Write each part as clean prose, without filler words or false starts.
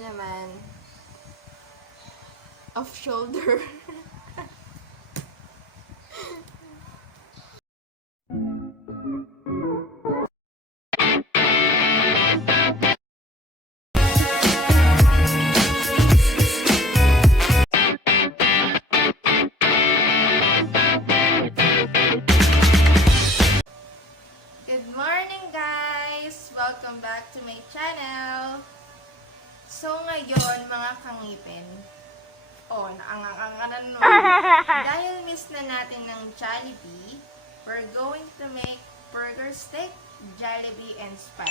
naman, off shoulder. Good morning guys! Welcome back to my channel! So ngayon mga kangipin, naanganganan nun. Dahil miss na natin ng Jollibee, we're going to make burger steak, Jollibee and Spag.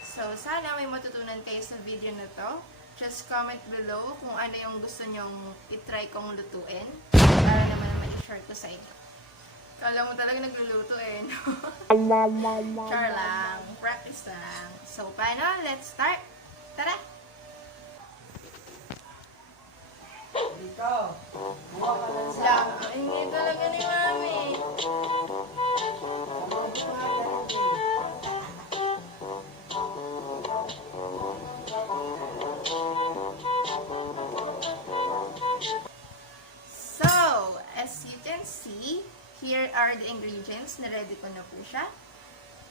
So sana may matutunan kayo sa video na to. Just comment below kung ano yung gusto nyong itry kong lutuin para naman ma-share ko sa inyo. Kala mo talaga nagluluto eh, no? Char lang. Practice lang. So, paano? Let's start. Tara! Dito. Buha ka lang sa... Hindi talaga ni Mami. So, as you can see, here are the ingredients. Na-ready ko na po siya.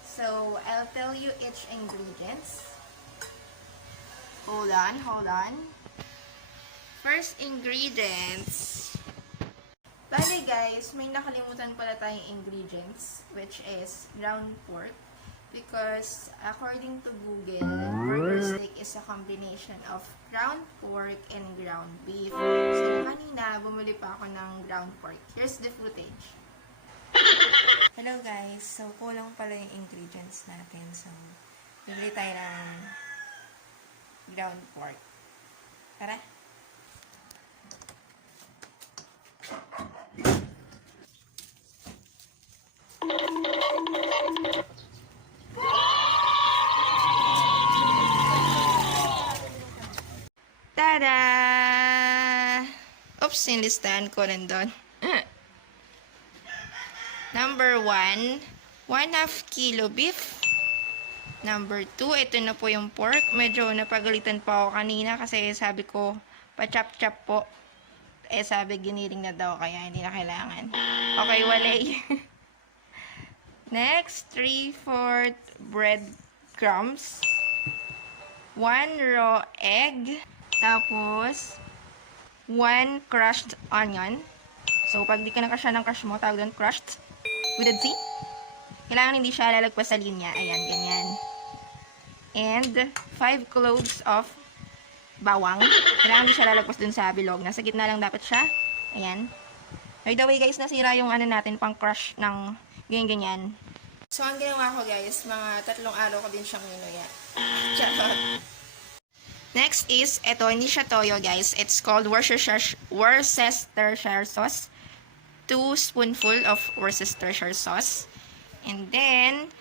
So, I'll tell you each ingredients. Hold on. First ingredients. Bale guys, may nakalimutan pala tayong ingredients, which is ground pork. Because according to Google, burger steak is a combination of ground pork and ground beef. So, kanina, bumili pa ako ng ground pork. Here's the footage. Hello guys, so kulang pala yung ingredients natin. So, bibili tayo ng ground pork. Tara! Tada! Oops, nilistahan ko rin doon. Number 1, 1/2 kilo beef. Number 2, ito na po yung pork. Medyo napagalitan pa ako kanina kasi sabi ko, pa-chop-chop po. Sabi giniling na daw kaya hindi na kailangan. Okay, walay. Next, 3/4 bread crumbs. 1 raw egg. Tapos, 1 crushed onion. So, pag di ka nakasya ng crush mo, tawag doon crushed. With a Z. Kailangan hindi siya lalagpas sa linya. Ayan, ganyan. And, 5 cloves of bawang. Kailangan hindi siya lalagpas dun sa bilog. Nasa gitna lang dapat siya. Ayan. By the way, guys, nasira yung ano natin, pang crush ng ganyan-ganyan. So, ang ginawa ko, guys, mga 3 araw ko din siyang ninuya. Charot. Next is, eto, hindi siya toyo, guys. It's called Worcestershire sauce. 2 spoonful of Worcestershire sauce. And then,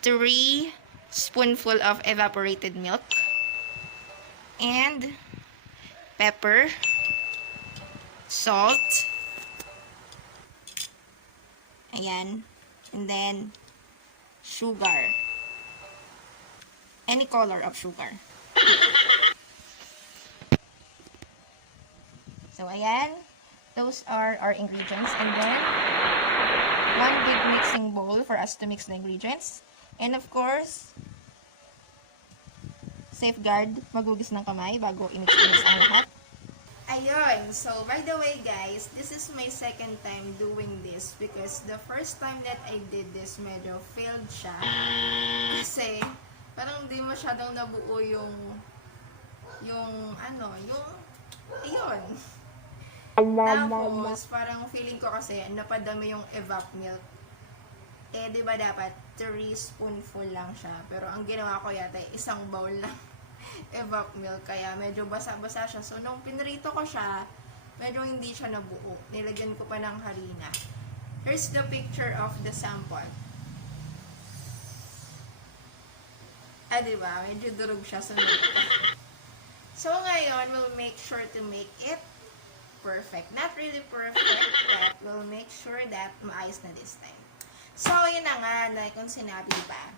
3 spoonful of evaporated milk. And, pepper. Salt. Ayan. And then, sugar. Any color of sugar. So, ayan. Those are our ingredients. And then, 1 big mixing bowl for us to mix the ingredients. And of course, safeguard, magugis ng kamay bago i-mix ang lahat. Ayun. So, by the way guys, this is my second time doing this because the first time that I did this, medyo failed siya. Kasi, parang hindi masyadong nabuo ayun. Tapos, parang feeling ko kasi napadami yung evap milk. Di ba dapat 3 spoonful lang siya. Pero ang ginawa ko yata 1 bowl lang evap milk. Kaya medyo basa-basa siya. So, nung pinrito ko siya, medyo hindi siya nabuo. Nilagyan ko pa ng harina. Here's the picture of the sample. Diba? Medyo durog siya sa milk. So, ngayon, we'll make sure to make it perfect. Not really perfect, but we'll make sure that maayos na this time. So, yun na nga, like kung sinabi ba.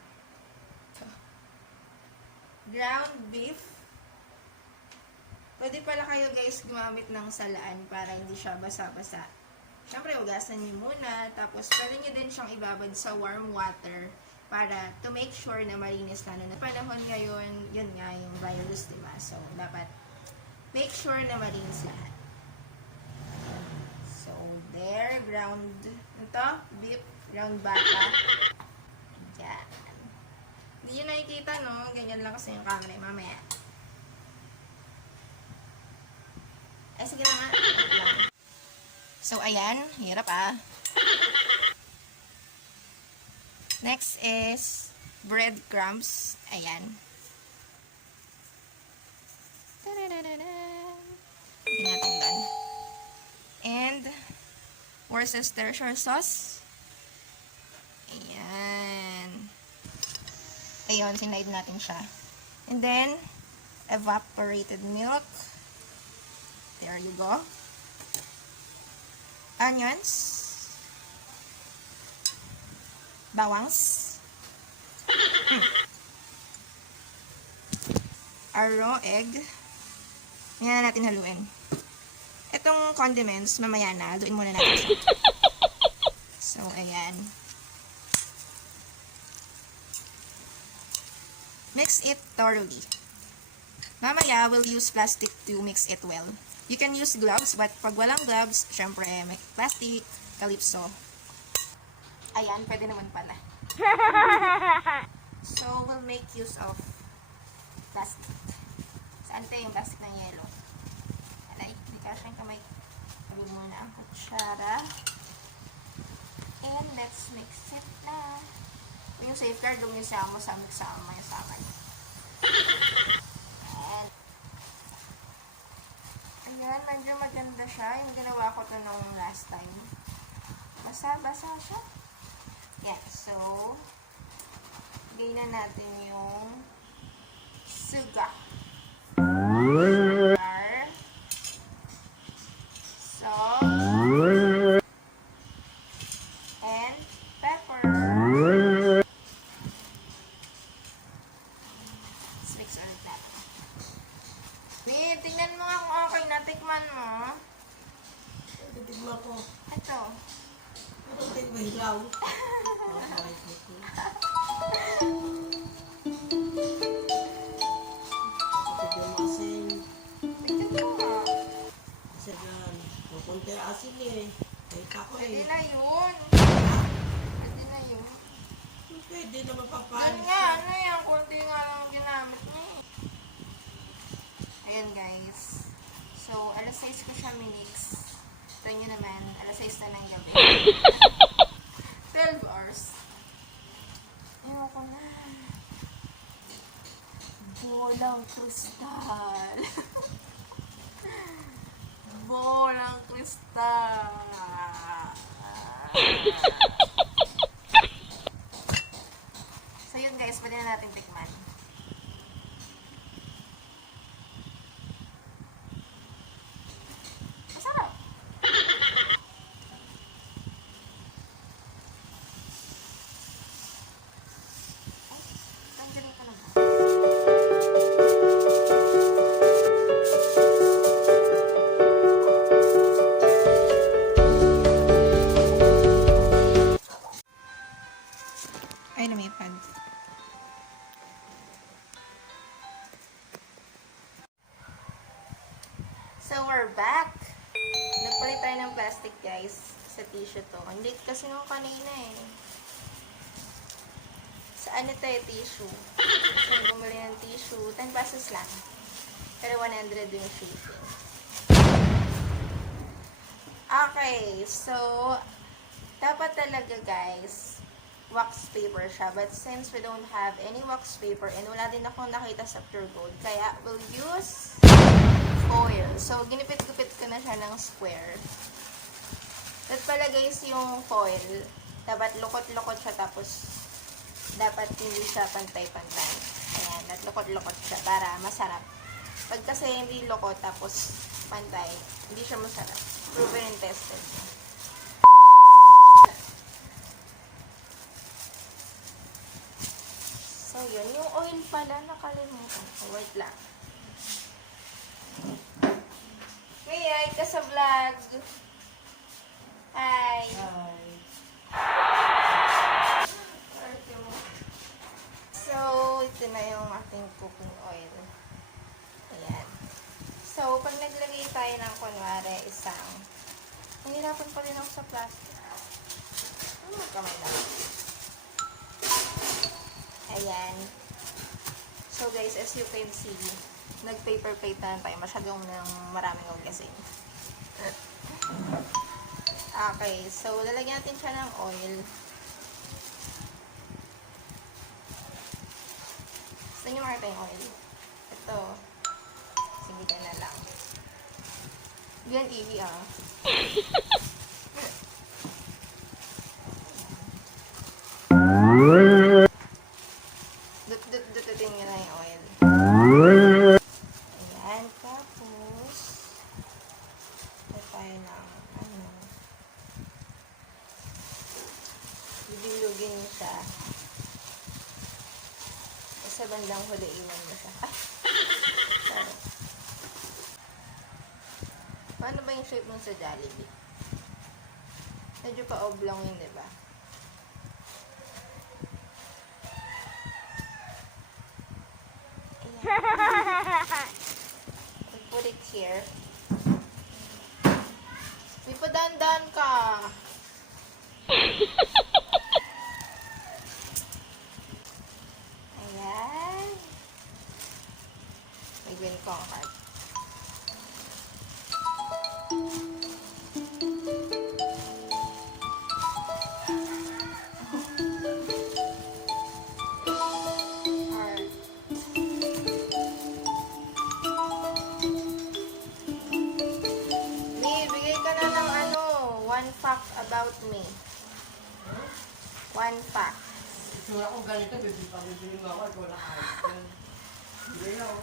Ground beef, Pwede pala kayo guys gumamit ng salaan para hindi siya basa-basa. Siyempre, hugasan niyo muna. Tapos, pwede niyo din siyang ibabad sa warm water para to make sure na malinis lalo na panahon ngayon, yun nga yung virus, diba? So, dapat make sure na malinis lahat. So, there, ground, ito, beef, ground baka. Yan. Hindi nyo nakikita, no? Ganyan lang kasi yung camera, mamaya. Ay, sige na nga. Wait lang. So, ayan. Hirap Next is breadcrumbs. Ayan. Hindi natin doon. And Worcestershire sauce. Ayan. Ayun, sinide natin siya. And then, evaporated milk. There you go. Onions. Bawangs. A raw egg. Yan na natin haluin. Itong condiments, mamaya na. Haluin muna natin siya. So, ayan. Mix it thoroughly. Mamaya, we'll use plastic to mix it well. You can use gloves, but pag walang gloves, syempre, may plastic, calypso. Ayan, pwede naman pala. So, we'll make use of plastic. Saan tayo yung plastic ng yelo? Alay, hindi ka siyang kamay. Tawid muna ang kutsara. And let's mix it na. Kung yung safeguard, yung sama yung samay. Ayan, medyo maganda siya. Yung ginawa ko to nung last time. Basa-basa siya. Yan. So, gawin na natin yung sugar. Salt. And pepper. Let's mix ulit natin. Wait, tingnan mo nga kung okay na. Tikman mo. Titigman ko. Ito. Tignan mo hilaw. Tignan mo asin. Tingnan mo nga. Kasi yan. Kukunti asin eh. Kahit ako Pwede eh. na yun. Pwede na yun. Pwede na Yan mapapalit nga, ka. ano yan? Kunti nga lang ang ginamit niya eh. Ayan guys. So, alas 6 ko siya minix. Ito nyo naman, alas 6 na ng gabi. 12 hours. Ewan ko na. Bolang kristal. Bolang kristal. So yun guys, pwede na natin tikman. Masarap. Ay, tanggalin ko na ba? Ay, lumipad. So, we're back. Nagpalit tayo ng plastic, guys, sa tissue to. Ang liit kasi nung kanina eh. Saan ito eh, tissue? So, bumili ng tissue. 10 pesos lang. Pero 100 yung shipping. Okay, so, dapat talaga, guys, wax paper siya. But since we don't have any wax paper and wala din akong nakita sa Pure Gold, kaya we'll use foil. So, ginipit-gupit ko na siya ng square. At pala guys, yung foil, dapat lukot-lukot siya tapos dapat hindi siya pantay-pantay. Ayan, at lukot-lukot siya para masarap. Pag kasi hindi lukot tapos pantay, hindi siya masarap. Proven and tested. So, yun. Yung oil pala, nakalimutan. Oh, wait lang. ka sa vlog. Hi. Hi. So, ito na yung ating cooking oil. Ayan. So, pag naglagay tayo ng kunwari isang, nahirapan pa rin ako sa plastic. Kamay lang. Ayan. So guys, as you can see, nag-paper plate na tayo. Masyadong ng maraming hugasin. Okay, so lalagyan natin siya ng oil. Gusto nyo makita yung oil? Ito. Sige ka na lang. Yan, ihi ah. Dututin nyo na yung oil. Ayan, tapos ito tayo ng bibinlugin nyo siya. Sa bandang huli, iwan mo siya. Sorry. Paano ba yung shape nun sa Jollibee? Medyo pa-oblong yun, diba? Ayan. Put it here. May padaan-daan ka. Ayan. May ganito ko ang heart. One fact about me. One fact. Itsura ko ganito, bibili mo ako at wala kahit. Hindi na ako.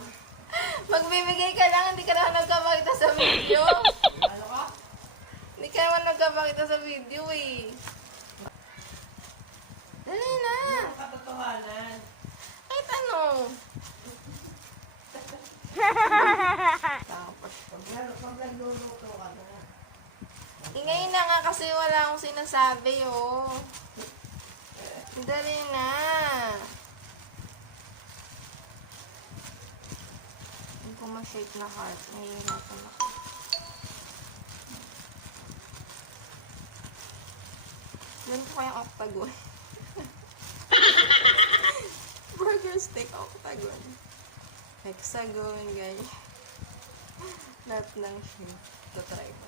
Magbibigay ka lang, hindi ka naman nagkapakita sa video. Ano ka? Hindi ka naman nagkapakita sa video eh. Dali na. Ano katotohanan? Kahit ano. Tapos. Pag nagluluto ka na. Ngayon na nga kasi wala akong sinasabi, oh. Dali na. Hindi ko ma-shape na heart. Nahihirapan ako. Ganito ko kayang octagon. Burger steak octagon. Hexagon, guys. Lahat ng shape. Tatry ko.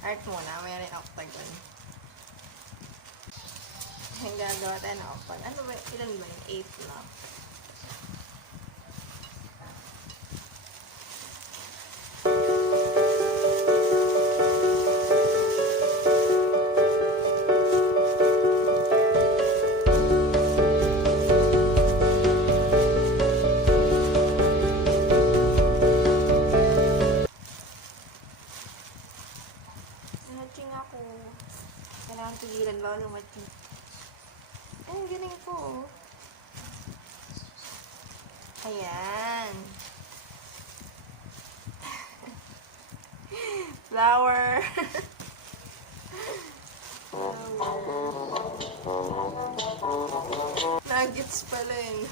Heart muna, may rin octagon. Ang gagawa tayo ng octagon. Ano ba? Ilan ba yun? 8 na. Matching ako. Kailangan tigilan ba ako matching? Ay, ang galing ko. Ayan. Flower. Nuggets pala yun.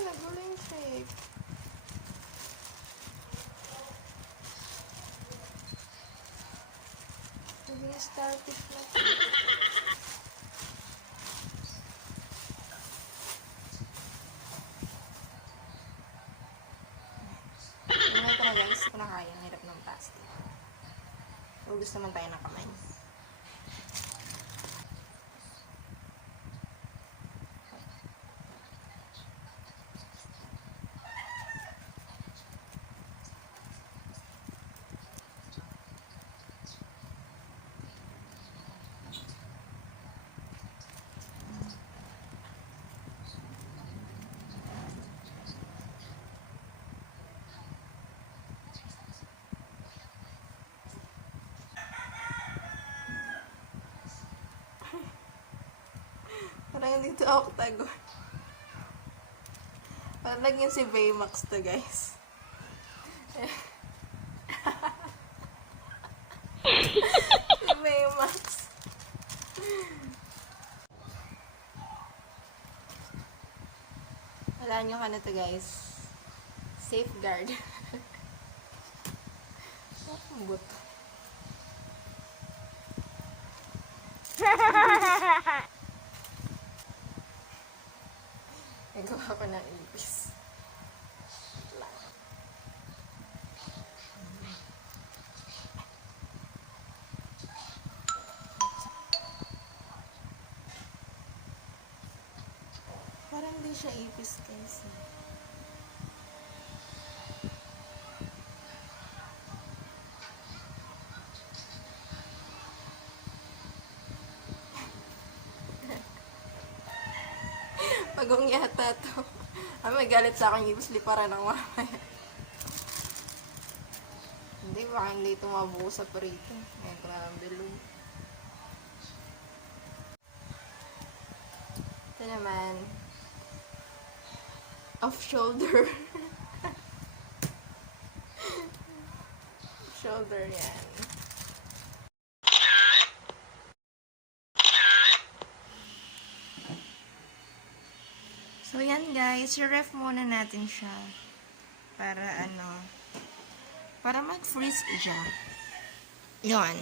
Nagulo yung shape. Naging starfish na ito. Tingnan ko na guys, hindi ko na kaya. Ang hirap ng plastic. Ugus naman tayo ng kamay. Parang dito octagon. Parang naging si Baymax to, guys. Si Baymax. Wala nyo ka na to, guys. Safeguard. Ang buto. Nagawa ko ng ipis. Parang di siya ipis, guys. Pagong yata to. May galit sa akin, ipis liparan ng mamaya. Hindi, baka hindi ito mabuo sa prito. May bilog. Ito naman. Off shoulder. Shoulder yan. So, yan guys. I-ref muna natin siya. Para para mag-freeze siya. Yun.